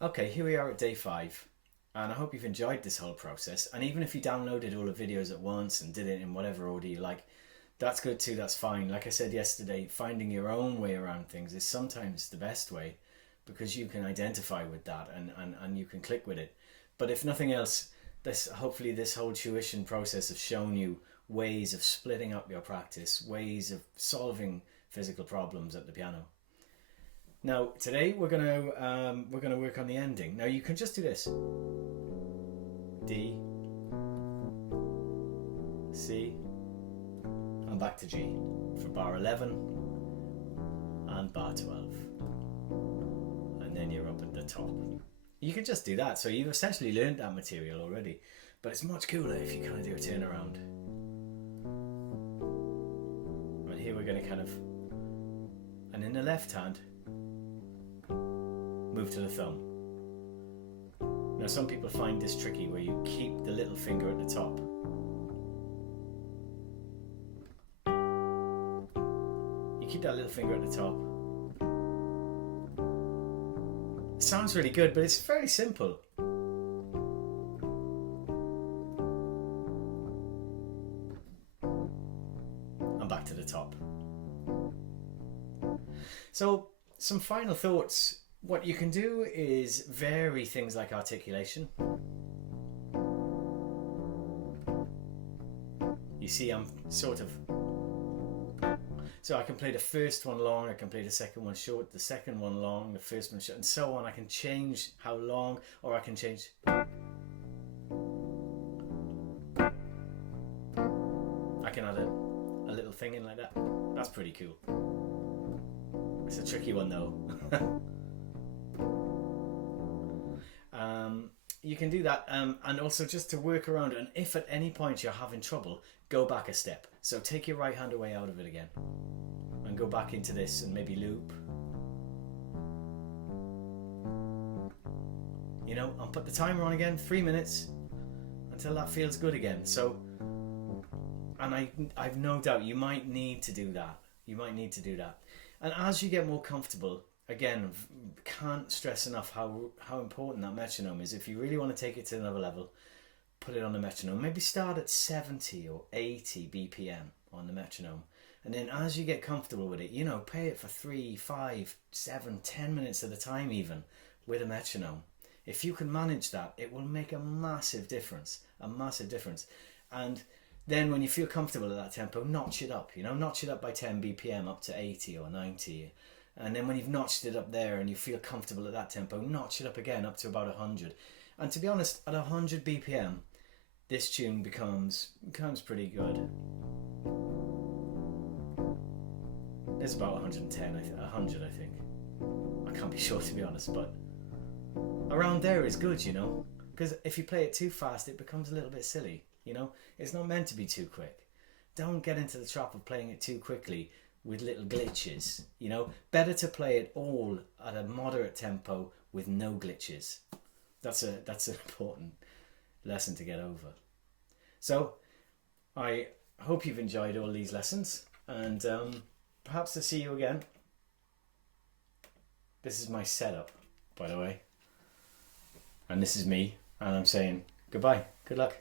Okay, here we are at day 5, and I hope you've enjoyed this whole process. And even if you downloaded all the videos at once and did it in whatever order you like, that's good too, that's fine. Like I said yesterday, finding your own way around things is sometimes the best way, because you can identify with that and you can click with it. But if nothing else, hopefully this whole tuition process has shown you ways of splitting up your practice, ways of solving physical problems at the piano. Now today we're gonna work on the ending. Now you can just do this: D, C, and back to G for bar 11 and bar 12, and then you're up at the top. You can just do that, so you've essentially learned that material already, but it's much cooler if you kind of do a turnaround. Right here we're going to and in the left hand, move to the thumb. Now some people find this tricky, where you keep the little finger at the top. You keep that little finger at the top. It sounds really good, but it's very simple. And back to the top. So some final thoughts. What you can do is vary things like articulation. You see, I'm sort of... So I can play the first one long, I can play the second one short, the second one long, the first one short, and so on. I can change how long, or I can change... I can add a little thing in like that. That's pretty cool. It's a tricky one though. You can do that, and also just to work around, and if at any point you're having trouble, go back a step. So take your right hand away out of it again and go back into this and maybe loop, you know, and put the timer on again, 3 minutes, until that feels good again. So, and I've no doubt you might need to do that. You might need to do that. And as you get more comfortable, again, can't stress enough how important that metronome is. If you really want to take it to another level, put it on the metronome. Maybe start at 70 or 80 BPM on the metronome. And then as you get comfortable with it, you know, play it for 3, 5, 7, 10 minutes at a time even with a metronome. If you can manage that, it will make a massive difference, a massive difference. And then when you feel comfortable at that tempo, notch it up, you know, notch it up by 10 BPM up to 80 or 90. And then when you've notched it up there and you feel comfortable at that tempo, notch it up again up to about 100. And to be honest, at 100 BPM, this tune becomes pretty good. It's about 110, 100 I think. I can't be sure to be honest, but around there is good, you know. Because if you play it too fast, it becomes a little bit silly, you know. It's not meant to be too quick. Don't get into the trap of playing it too quickly with little glitches, you know. Better to play it all at a moderate tempo with no glitches. That's an important lesson to get over. So I hope you've enjoyed all these lessons, and perhaps to see you again. This is my setup, by the way, and this is me, and I'm saying goodbye, good luck.